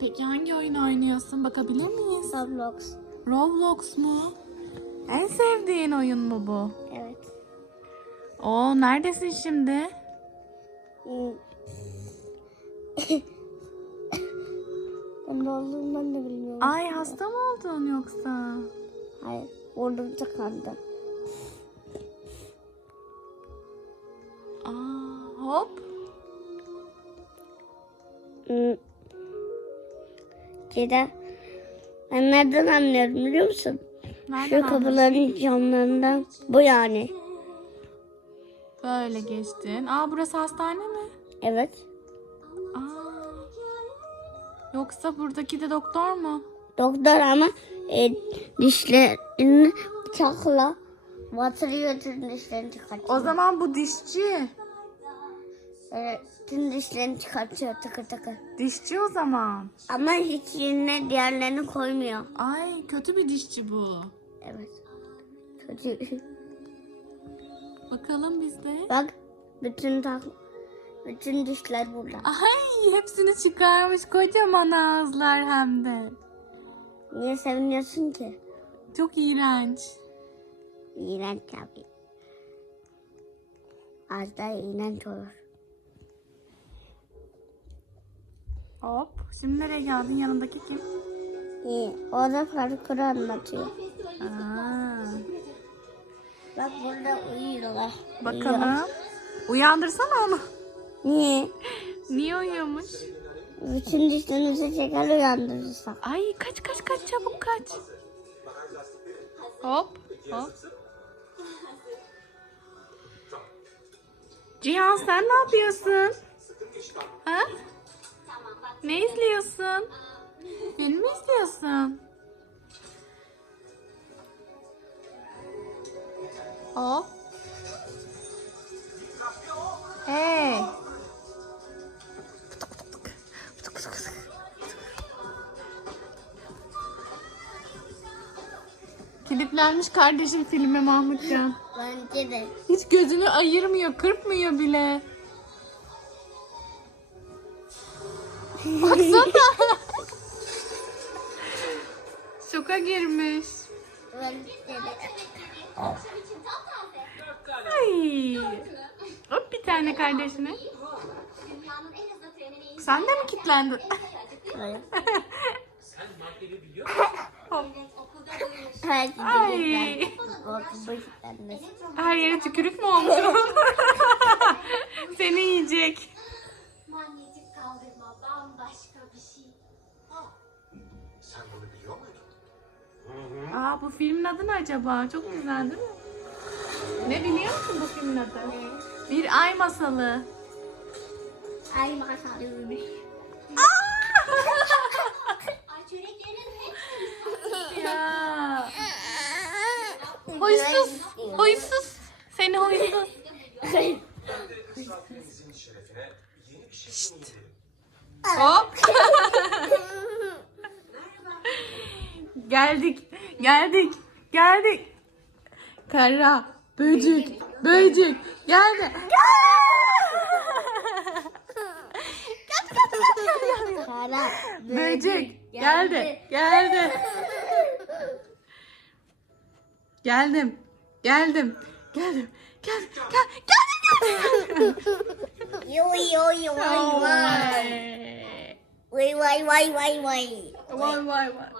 Peki hangi oyun oynuyorsun? Bakabilir miyiz? Roblox. Roblox mu? En sevdiğin oyun mu bu? Evet. Oo neredesin şimdi? Hmm. ben ne olduğunu ben de bilmiyorum. Ay hasta mı oldun yoksa? Hayır. Burnum tıkandı. Ceyda. Ben nereden anlıyorum biliyor musun? Nereden Şu kapıların camlarından. Bu yani. Böyle geçtin. Aa burası hastane mi? Evet. Aa. Yoksa buradaki de doktor mu? Doktor ama e, dişlerini bıçakla batırıyor dişlerini çıkartıyor. O zaman bu dişçi. Evet, tüm dişlerini çıkartıyor tıkır tıkır. Dişçi o zaman. Ama hiç yerine diğerlerini koymuyor. Ay kötü bir dişçi bu. Evet. Kötü. Bakalım bizde. Bak bütün tak bütün dişler burada. Ay hepsini çıkarmış kocaman ağızlar hem de. Niye seviniyorsun ki? Çok iğrenç. İğrenç tabii. Az da iğrenç olur. Hop. Şimdi nereye geldin? Yanındaki kim? İyi. O da parkuru anlatıyor. Aa, Bak burada uyuyorlar. bakalım. Uyandırsana onu. Niye? Niye uyuyormuş? Bütün dişlerimizi çeker uyandırırsak. Ay kaç kaç kaç çabuk kaç. Hop hop. Cihan sen ne yapıyorsun? Ha? Ne izliyorsun? Film mi izliyorsun? Hop. Hey. Kilitlenmiş kardeşim filme Mahmutcan. Bence de. Hiç gözünü ayırmıyor, kırpmıyor bile. Baksana. Şoka girmiş. Ay. Hop bir tane kardeşine. Sen de mi kilitlendin? Hayır. Ay. Her yere tükürük mü olmuş? Seni yiyecek. Manyetik kaldırma bambaşka bir şey. Sen bunu biliyor muydun? Aa bu filmin adı ne acaba? Çok güzel değil mi? Ne biliyor musun bu filmin adı? Bir ay masalı. Ay masalıymış. Ay çöreklerin hepsi Ya. Huysuz. Huysuz. Seni huysuz. Misafirimizin şerefine yeni bir şey. Hop. geldik. Geldik. Geldik. Kara. Böcek. Böcek. Geldi. Kara. Böcek. Geldi. Geldi. Geldim. Geldim. Geldim. Geldim. Gel. Geldim. Yo yo yo vay. Vay Vay vay vay vay vay. vay vay. vay.